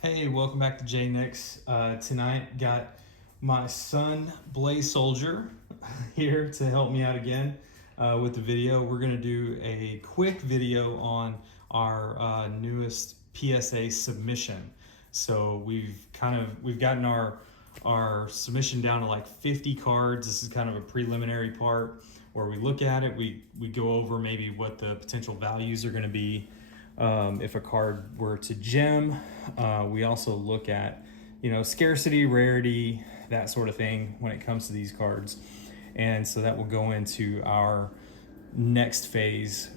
Hey, welcome back to J Nix. Tonight, got my son Blaze Soldier here to help me out again with the video. We're gonna do a quick video on our newest PSA submission. So we've gotten our submission down to like 50 cards. This is kind of a preliminary part where we look at it. We go over maybe what the potential values are going to be. If a card were to gem, we also look at, scarcity, rarity, that sort of thing when it comes to these cards. And so that will go into our next phase,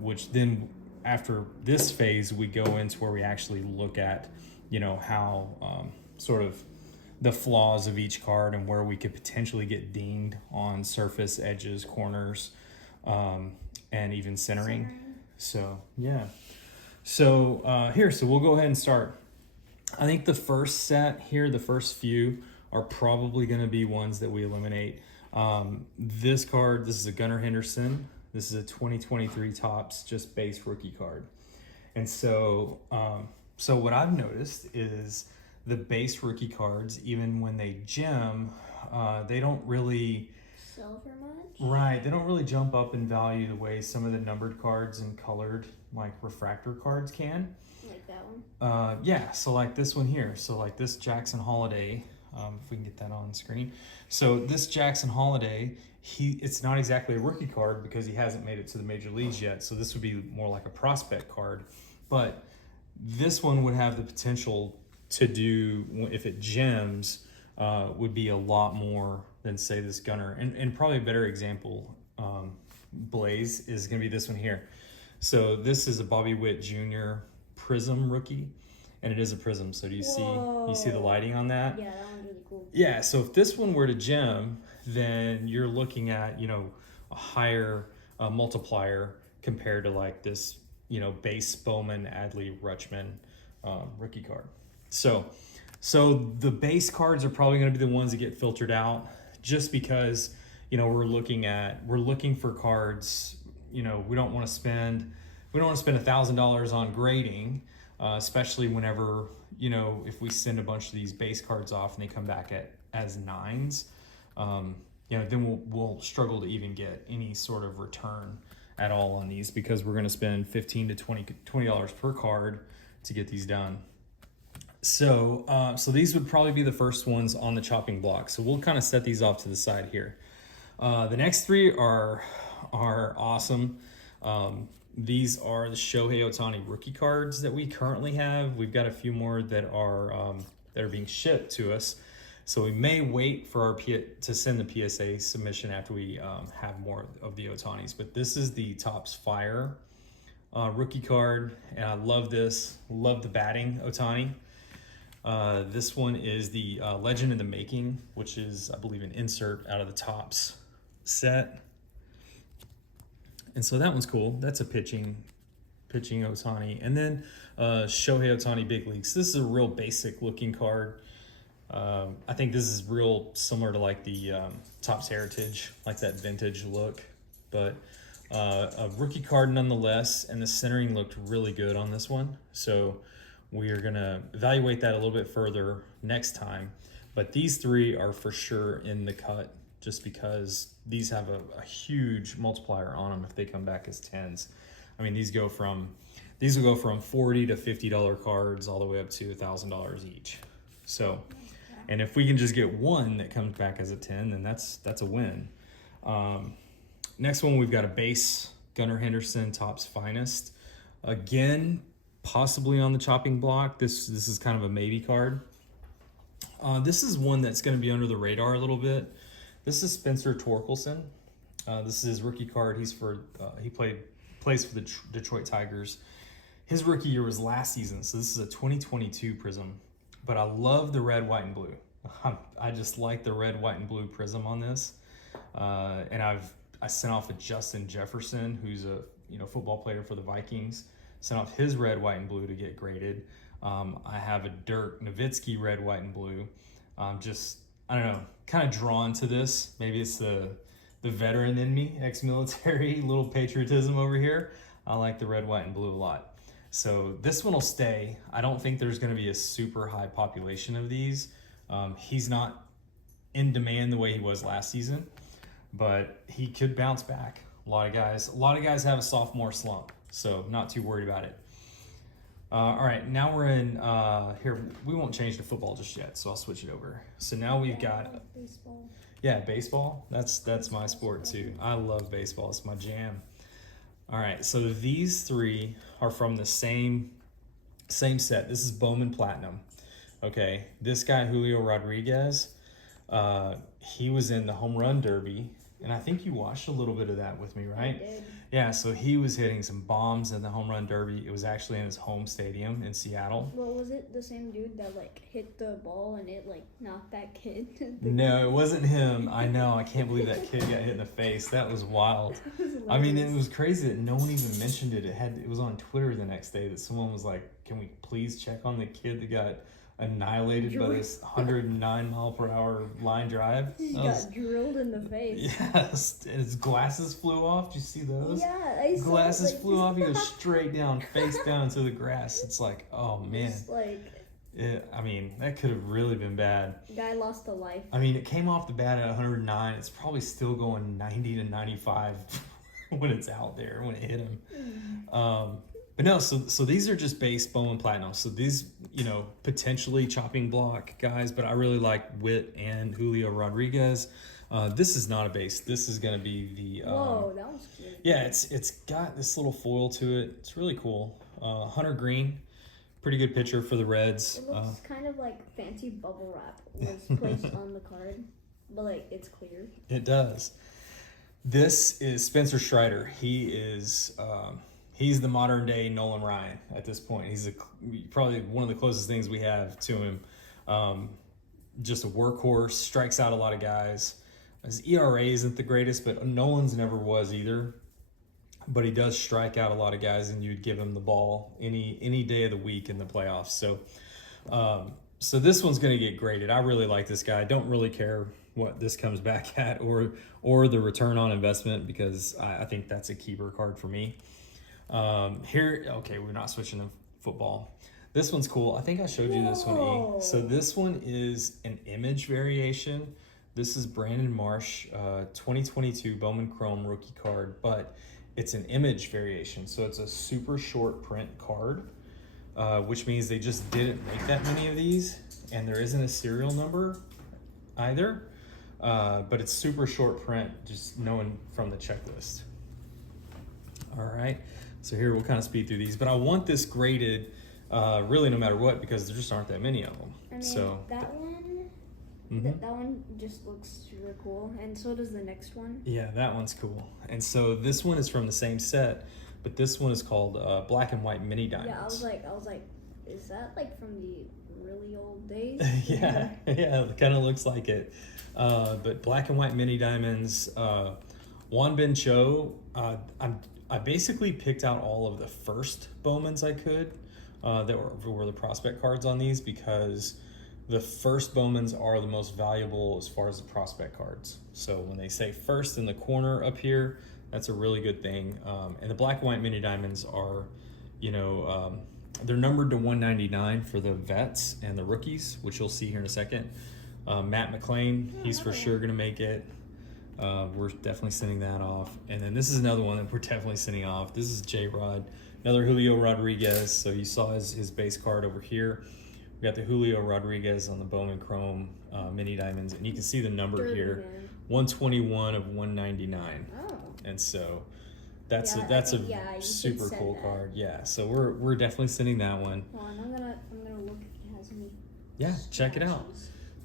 which then after this phase, we go into where we actually look at, how sort of the flaws of each card and where we could potentially get dinged on surface, edges, corners, and even centering. So, yeah. So so we'll go ahead and start. I think the first set here, the first few, are probably going to be ones that we eliminate. This card, this is a Gunnar Henderson. This is a 2023 Topps, just base rookie card. And so, so what I've noticed is the base rookie cards, even when they gem, they don't really sell for much. Right, they don't really jump up in value the way some of the numbered cards and colored, like refractor cards can. Like that one? Yeah, so like this one here. So like this Jackson Holiday, if we can get that on screen. So this Jackson Holiday, it's not exactly a rookie card because he hasn't made it to the major leagues yet. So this would be more like a prospect card. But this one would have the potential to do, if it gems, would be a lot more than say this Gunnar. And probably a better example, Blaze, is gonna be this one here. So this is a Bobby Witt Jr. Prism rookie, and it is a prism. So do you see the lighting on that? Yeah, that one's really cool. Yeah, so if this one were to gem, then you're looking at, a higher multiplier compared to like this, base Bowman, Adley, Rutschman rookie card. So the base cards are probably going to be the ones that get filtered out, just because, we're looking for cards. We don't want to spend $1,000 on grading, especially whenever, if we send a bunch of these base cards off and they come back as 9s, then we'll struggle to even get any sort of return at all on these, because we're going to spend $15 to $20 per card to get these done. So these would probably be the first ones on the chopping block. So we'll kind of set these off to the side here. The next three are awesome. These are the Shohei Ohtani rookie cards that we currently have. We've got a few more that are being shipped to us. So we may wait for to send the PSA submission after we have more of the Ohtanis. But this is the Topps Fire rookie card, and I love this. Love the batting Ohtani. This one is the Legend in the Making, which is, I believe, an insert out of the Topps set. And so that one's cool. That's a pitching Ohtani. And then Shohei Ohtani Big Leagues. This is a real basic looking card. I think this is real similar to like the Topps Heritage, like that vintage look. But a rookie card nonetheless, and the centering looked really good on this one. So we are going to evaluate that a little bit further next time. But these three are for sure in the cut, just because these have a huge multiplier on them if they come back as 10s. I mean, these will go from $40 to $50 cards all the way up to $1,000 each. So, and if we can just get one that comes back as a 10, then that's a win. Next one, we've got a base Gunnar Henderson Topps Finest. Again, possibly on the chopping block. This is kind of a maybe card. This is one that's going to be under the radar a little bit. This is Spencer Torkelson. This is his rookie card. He plays for the Detroit Tigers. His rookie year was last season, so this is a 2022 Prism. But I love the red, white, and blue. I just like the red, white, and blue Prism on this. And I sent off a Justin Jefferson, who's a football player for the Vikings. Sent off his red, white, and blue to get graded. I have a Dirk Nowitzki red, white, and blue. I don't know, kind of drawn to this. Maybe it's the veteran in me, ex-military, little patriotism over here. I like the red, white, and blue a lot. So this one will stay. I don't think there's going to be a super high population of these. He's not in demand the way he was last season, but he could bounce back. A lot of guys have a sophomore slump, so not too worried about it. All right, now we're in here. We won't change to football just yet, so I'll switch it over. So now we've got baseball. yeah, baseball. That's my sport too. I love baseball. It's my jam. All right, so these three are from the same set. This is Bowman Platinum. Okay, this guy Julio Rodriguez, he was in the home run derby, and I think you watched a little bit of that with me, right? I did. Yeah, so he was hitting some bombs in the home run derby. It was actually in his home stadium in Seattle. Well, was it the same dude that like hit the ball and it like knocked that kid? No, it wasn't him. I know. I can't believe that kid got hit in the face. That was wild. I mean, it was crazy that no one even mentioned it. It was on Twitter the next day that someone was like, "Can we please check on the kid that got annihilated by this 109 mile per hour line drive?" He got drilled in the face. Yes, and his glasses flew off. Did you see those? Yeah, I saw. Glasses like, flew off. He goes straight down, face down to the grass. It's like, oh man. Just, like, I mean, that could have really been bad. guy lost a life. I mean, it came off the bat at 109. It's probably still going 90 to 95 when it's out there, when it hit him. But no, so these are just base Bowman Platinum. So these, potentially chopping block guys, but I really like Witt and Julio Rodriguez. This is not a base. This is going to be the... Whoa, that was cute. Yeah, it's got this little foil to it. It's really cool. Hunter Green, pretty good pitcher for the Reds. It looks kind of like fancy bubble wrap was placed on the card, but like it's clear. It does. This is Spencer Strider. He is he's the modern day Nolan Ryan at this point. He's probably one of the closest things we have to him. Just a workhorse, strikes out a lot of guys. His ERA isn't the greatest, but Nolan's never was either. But he does strike out a lot of guys, and you'd give him the ball any day of the week in the playoffs. So this one's going to get graded. I really like this guy. I don't really care what this comes back at or the return on investment, because I think that's a keeper card for me. Okay, we're not switching to football. This one's cool. I think I showed you this one, E. So this one is an image variation. This is Brandon Marsh, 2022 Bowman Chrome rookie card, but it's an image variation. So it's a super short print card, which means they just didn't make that many of these, and there isn't a serial number either, but it's super short print, just knowing from the checklist. All right, so here we'll kind of speed through these, but I want this graded really no matter what, because there just aren't that many of them. I mean, so that one, that one just looks super cool, and so does the next one. Yeah, that one's cool. And so this one is from the same set, but this one is called Black and White Mini Diamonds. Yeah, I was like, is that like from the really old days? yeah, it kind of looks like it. But Black and White Mini Diamonds, Juan Ben Cho, I basically picked out all of the first Bowmans I could that were the prospect cards on these, because the first Bowmans are the most valuable as far as the prospect cards. So when they say first in the corner up here, that's a really good thing. And the Black and White Mini Diamonds are, they're numbered to 199 for the vets and the rookies, which you'll see here in a second. Matt McClain, he's for sure going to make it. We're definitely sending that off. And then this is another one that we're definitely sending off. This is J-Rod, another Julio Rodriguez. So you saw his base card over here. We got the Julio Rodriguez on the Bowman Chrome Mini Diamonds, and you can see the number here, 121 of 199. Oh. And so that's a super cool card. Yeah, so we're definitely sending that one. Well, I'm gonna look if it has any. Yeah, check it out.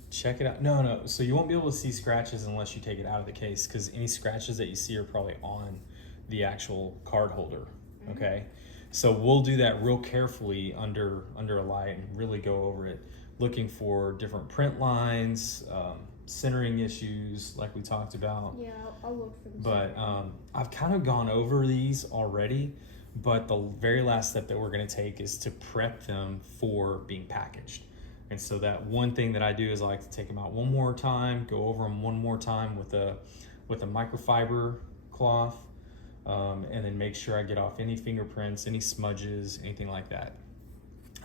Check it out. No. So you won't be able to see scratches unless you take it out of the case, because any scratches that you see are probably on the actual card holder. Okay. So we'll do that real carefully under a light and really go over it, looking for different print lines, centering issues like we talked about. Yeah, I'll look for them. But I've kind of gone over these already, but the very last step that we're going to take is to prep them for being packaged. And so that one thing that I do is I like to take them out one more time, go over them one more time with a microfiber cloth, and then make sure I get off any fingerprints, any smudges, anything like that.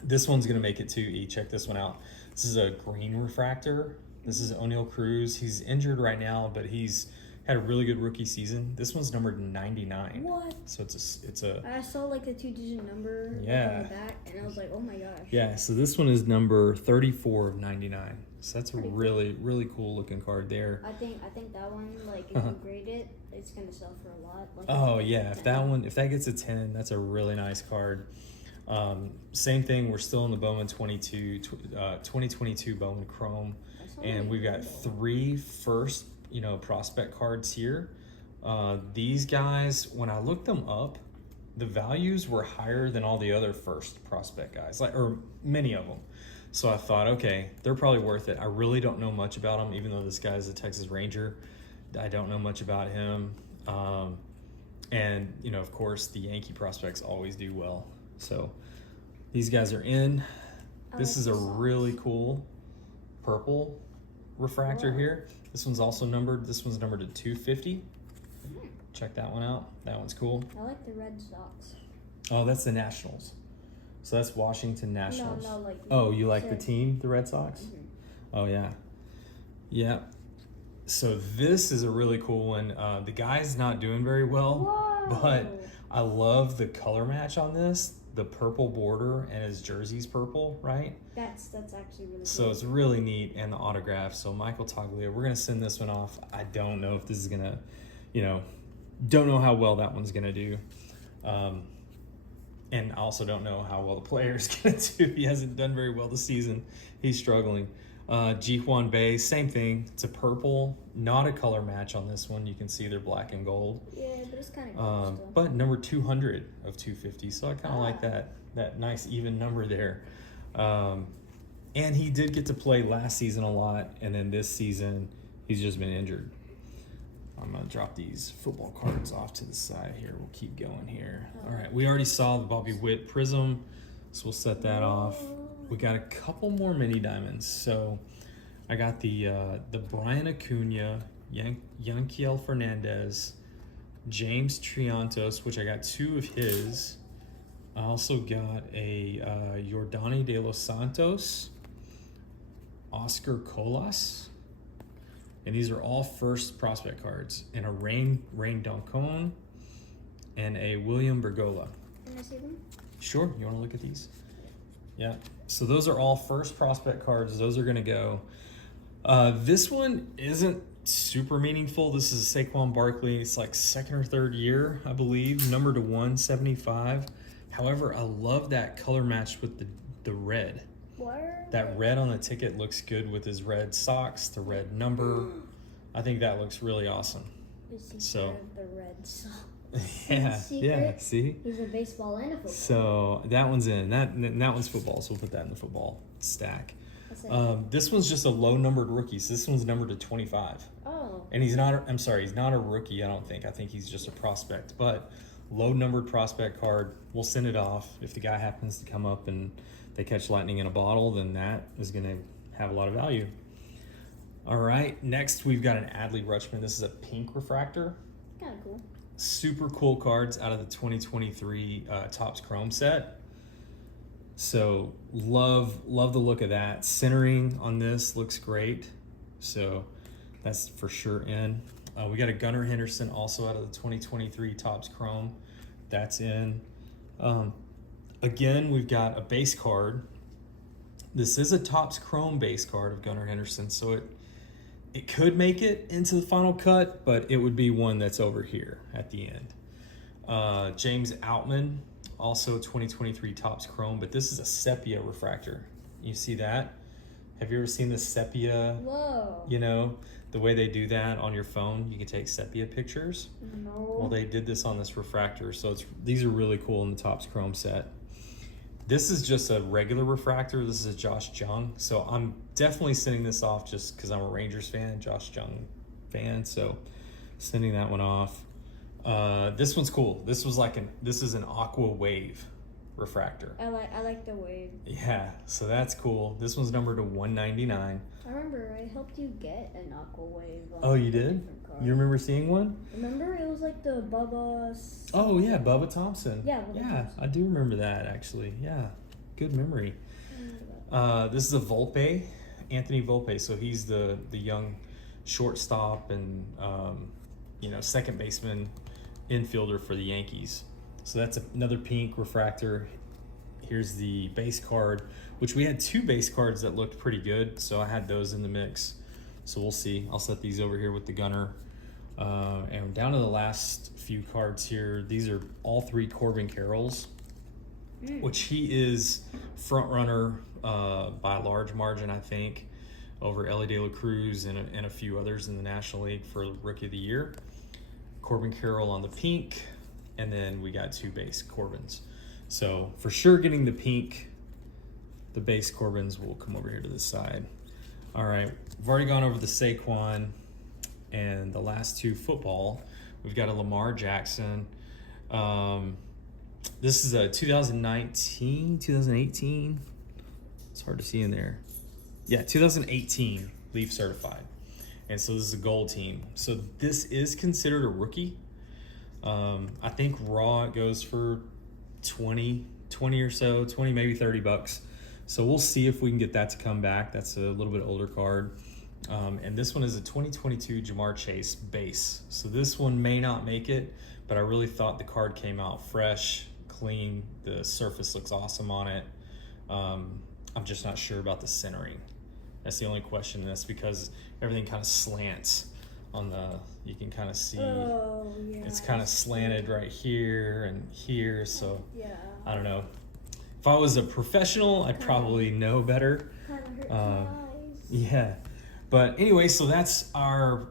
This one's gonna make it too, E. Check this one out. This is a green refractor. This is O'Neal Cruz. He's injured right now, but he's had a really good rookie season. This one's numbered 99. What? So it's a I saw like the 2-digit number Yeah. on the back, and I was like, oh my gosh. yeah. So this one is number 34 of 99. So that's a Pretty cool. really cool looking card there. I think that one, like, if you grade it, it's gonna sell for a lot. Like, Oh yeah, if 10. that gets a 10, that's a really nice card. Same thing, we're still in the Bowman 2022 Bowman Chrome, That's and only we've got cool. 3 first, prospect cards here. These guys, when I looked them up, the values were higher than all the other first prospect guys, or many of them. So I thought, okay, they're probably worth it. I really don't know much about them, even though this guy's a Texas Ranger. I don't know much about him. And, of course, the Yankee prospects always do well. So these guys are in. This is a really cool purple refractor Wow. here. This one's also numbered. This one's numbered to 250. Check that one out. That one's cool. I like the Red Sox. Oh, that's the Nationals. So that's Washington Nationals. No, like. Oh, you like the Say- team, the Red Sox? Mhm. Oh, yeah. Yeah. So this is a really cool one. The guy's not doing very well, Whoa. but I love the color match on this. The purple border and his jersey's purple, right? That's actually really So cool. it's really neat, and the autograph. So Michael Toglia, we're gonna send this one off. I don't know if this is gonna, don't know how well that one's gonna do. And I also don't know how well the player's gonna do. He hasn't done very well this season. He's struggling. Ji-Hwan Bei, same thing. It's a purple, not a color match on this one. You can see they're black and gold. Yeah, but it's kind of cool still. But number 200 of 250. So I kind of like that nice even number there. And he did get to play last season a lot, and then this season he's just been injured. I'm gonna drop these football cards off to the side here. We'll keep going here. All right, we already saw the Bobby Witt Prism, so we'll set that off. We got a couple more mini diamonds. So I got the Brian Acuna, Yanquiel Fernandez, James Triantos, which I got 2 of his. I also got a Yordani de los Santos, Oscar Colas, and these are all first prospect cards, and a Rain Doncon, and a William Bergola. Can I see them? Sure, you want to look at these? Yeah, so those are all first prospect cards. Those are going to go. This one isn't super meaningful. This is Saquon Barkley. It's like 2nd or 3rd year, I believe, number to 175. However, I love that color match with the red. What? That red on the ticket looks good with his red socks, the red number. I think that looks really awesome. So- The Red Sox. Yeah, Secret? yeah, see? He's a baseball and a football. So that one's in. That one's football, so we'll put that in the football stack. That's it. This one's just a low numbered rookie. So this one's numbered to 25. Oh. And he's not a rookie, I don't think. I think he's just a prospect. But low numbered prospect card, we'll send it off. If the guy happens to come up and they catch lightning in a bottle, then that is going to have a lot of value. All right, next we've got an Adley Rutschman. This is a pink refractor. Kind of cool. Super cool cards out of the 2023 Topps Chrome set. So love the look of that. Centering on this looks great. So that's for sure in. We got a Gunnar Henderson also out of the 2023 Topps Chrome. That's in. Again, we've got a base card. This is a Topps Chrome base card of Gunnar Henderson, so it could make it into the final cut, but it would be one that's over here at the end. James Outman, also 2023 Topps Chrome, but this is a sepia refractor. You see that? Have you ever seen the sepia? Whoa. The way they do that on your phone, you can take sepia pictures. No. Well, they did this on this refractor, so these are really cool in the Topps Chrome set. This is just a regular refractor. This is a Josh Jung, so I'm definitely sending this off just because I'm a Rangers fan, Josh Jung fan, so sending that one off. This one's cool. This is an Aqua Wave. refractor. I like the wave. Yeah, so that's cool. This one's numbered to 199. I remember I helped you get an aqua wave. On Oh, you a did? different card. You remember seeing one? Remember it was like the Bubba. Oh yeah, Bubba Thompson. Yeah, Bubba Thompson. I do remember that actually. Yeah, good memory. This is a Volpe, Anthony Volpe. So he's the young shortstop and second baseman, infielder for the Yankees. So that's another pink refractor. Here's the base card, which we had 2 base cards that looked pretty good. So I had those in the mix. So we'll see. I'll set these over here with the gunner. And down to the last few cards here. These are all 3 Corbin Carrolls, which he is front runner by a large margin, I think, over Ellie De La Cruz and a few others in the National League for Rookie of the Year. Corbin Carroll on the pink, and then we got 2 base Corbins. So for sure getting the pink, the base Corbins will come over here to this side. All right, we've already gone over the Saquon and the last 2 football. We've got a Lamar Jackson. This is a 2019, 2018. It's hard to see in there. Yeah, 2018 Leaf certified. And so this is a gold team. So this is considered a rookie. I think raw it goes for 20 or so, 20, maybe $30. So we'll see if we can get that to come back. That's a little bit older card. And this one is a 2022 Jamar Chase base. So this one may not make it, but I really thought the card came out fresh, clean. The surface looks awesome on it. I'm just not sure about the centering. That's the only question, and that's because everything kind of slants on the, you can kind of see it's kind of slanted right here and here. So I don't know. If I was a professional, I'd probably know better. Yeah. But anyway, so that's our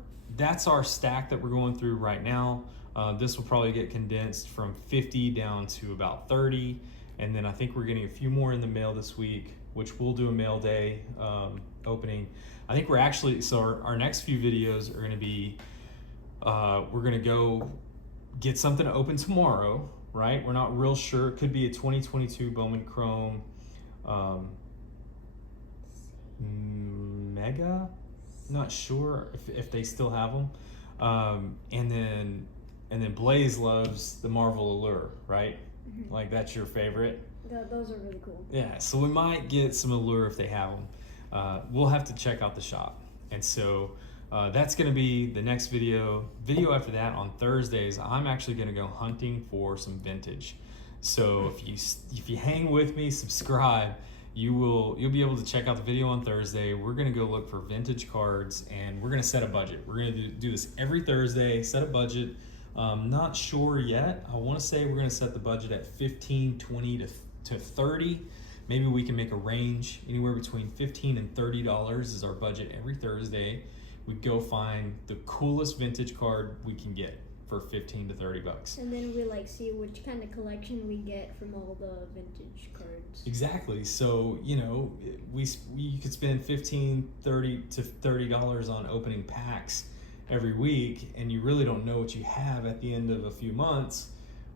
stack that we're going through right now. This will probably get condensed from 50 down to about 30. And then I think we're getting a few more in the mail this week, which we'll do a mail day opening. I think we're actually, so our next few videos are going to be, we're going to go get something to open tomorrow, right? We're not real sure. It could be a 2022 Bowman Chrome Mega. Not sure if they still have them. And then Blaze loves the Marvel Allure, right? Mm-hmm. Like that's your favorite. Those are really cool. Yeah, so we might get some Allure if they have them. We'll have to check out the shop. And so that's going to be the next video. Video after that on Thursdays, I'm actually going to go hunting for some vintage. So if you hang with me, subscribe, you'll be able to check out the video on Thursday. We're going to go look for vintage cards, and we're going to set a budget. We're going to do this every Thursday, set a budget. Not sure yet. I want to say we're going to set the budget at 15, 20 to 30. Maybe we can make a range anywhere between $15 and $30 is our budget every Thursday. We go find the coolest vintage card we can get for 15 to 30 bucks. And then we see which kind of collection we get from all the vintage cards. Exactly. So, you could spend 15, 30 to $30 on opening packs every week, and you really don't know what you have at the end of a few months.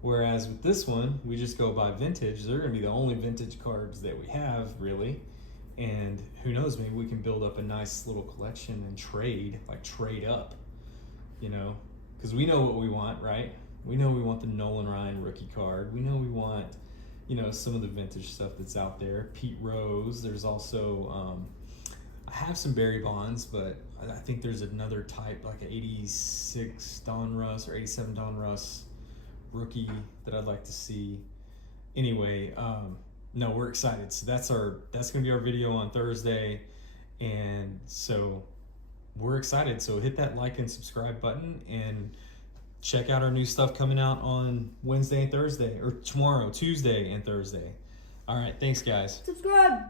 Whereas with this one, we just go by vintage. They're going to be the only vintage cards that we have, really. And who knows, maybe we can build up a nice little collection and trade up, because we know what we want, right? We know we want the Nolan Ryan rookie card. We know we want, some of the vintage stuff that's out there. Pete Rose. There's also, I have some Barry Bonds, but I think there's another type, like an 86 Donruss or 87 Donruss rookie that I'd like to see. Anyway, no, we're excited. So that's gonna be our video on Thursday, and so we're excited. So hit that like and subscribe button, and check out our new stuff coming out on Wednesday and Thursday, or tomorrow, Tuesday and Thursday. All right, thanks guys. Subscribe.